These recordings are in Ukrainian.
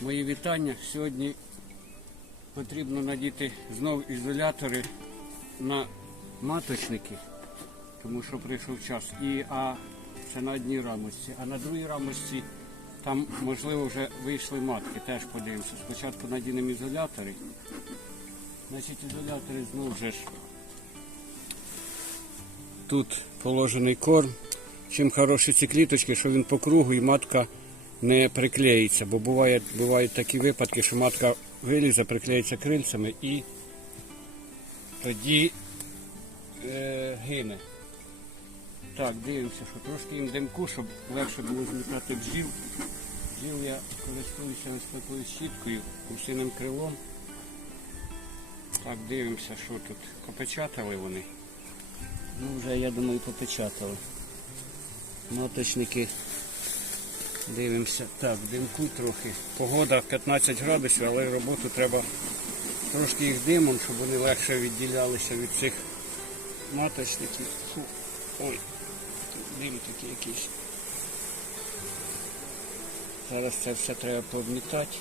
Мої вітання. Сьогодні потрібно надіти знов ізолятори на маточники, тому що прийшов час. І, а це на одній рамочці. А на другій рамочці там, можливо, вже вийшли матки, теж подивимося. Спочатку надінемо ізолятори. Значить, ізолятори знову вже ж. Тут положений корм. Чим хороші ці кліточки, що він по кругу і матка не приклеїться, бо буває, бувають такі випадки, що матка вилізе, приклеїться крильцями і тоді е, гине. Так, дивимося, що трошки їм димку, щоб легше було змітати бджіл. Бджіл я користуюся такою щіткою, гусиним крилом. Так, дивимося, що тут. Попечатали вони. Ну, вже, я думаю, попечатали. Маточники. Дивимося. Так, димку трохи. Погода 15 градусів, але роботу треба трошки їх димом, щоб вони легше відділялися від цих маточників. Фу. Ой, дим такий якийсь. Зараз це все треба пообмітати.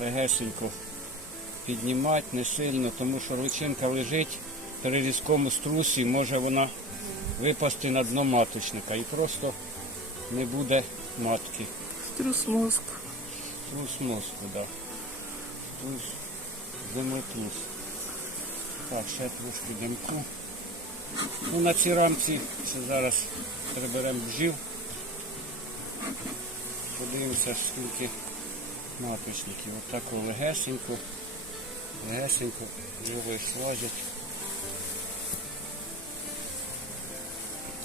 Легесенько піднімати не сильно, тому що личинка лежить при різкому струсі, може вона випасти на дно маточника і просто не буде матки. Струс мозку. Струс мозку, так. Да. Струс землетрус. Так, ще трошки димку. Ну, на цій рамці ще зараз приберемо бджіл. Подивимося, скільки маточників. Отако легесенько, легесенько живий слазять.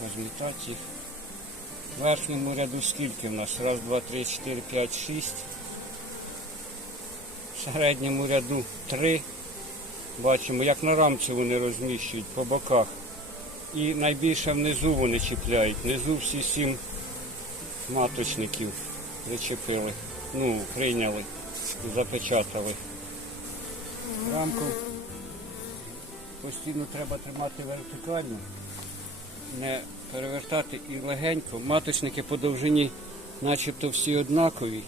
Розмітати їх. В верхньому ряду скільки в нас? Раз, два, три, чотири, п'ять, шість. В середньому ряду три. Бачимо, як на рамці вони розміщують по боках. І найбільше внизу вони чіпляють. Внизу всі сім маточників зачепили. Ну, прийняли запечатали. Рамку постійно треба тримати вертикально, не перевертати і легенько. Маточники по довжині начебто всі однакові.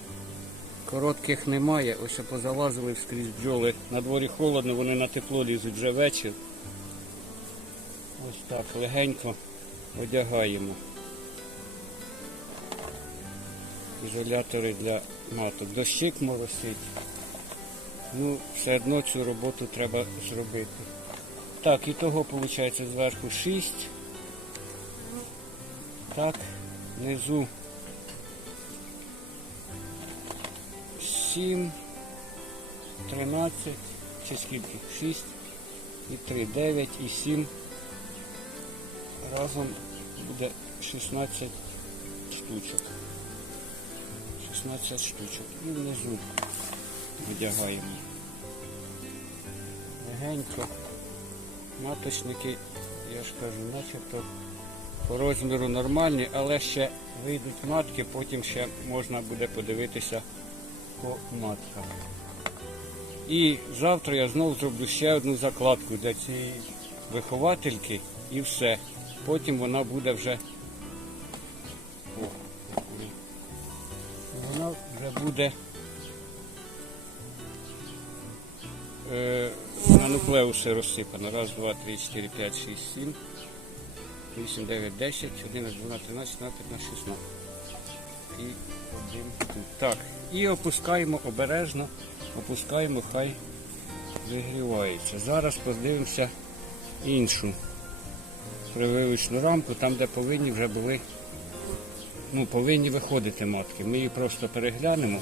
Коротких немає, ось позалазили скрізь бджоли. На дворі холодно, вони на тепло лізуть вже вечір. Ось так, легенько одягаємо. Ізолятори для маток. Дощик моросить. Ну, все одно цю роботу треба зробити. Так, і того виходить зверху 6. Так, внизу 7, 13, чи скільки? 6 і 3, 9 і 7. Разом буде 16 штучок. 16 штучок. І внизу одягаємо. Легенько. Маточники, я ж кажу, начебто по розміру нормальні, але ще вийдуть матки, потім ще можна буде подивитися по маткам. І завтра я знову зроблю ще одну закладку для цієї виховательки і все. Потім вона буде вже. О, вона вже буде е, на нуклеуси розсипана. Раз, два, три, чотири, п'ять, шість, сім, вісім, дев'ять, десять, одинадцять, дванадцять, тринадцять, чотирнадцять, п'ятнадцять, шістнадцять. І один. Так. І опускаємо обережно, опускаємо, хай вигрівається. Зараз подивимося іншу прививочну рамку, там, де повинні вже були, ну, повинні виходити матки. Ми її просто переглянемо.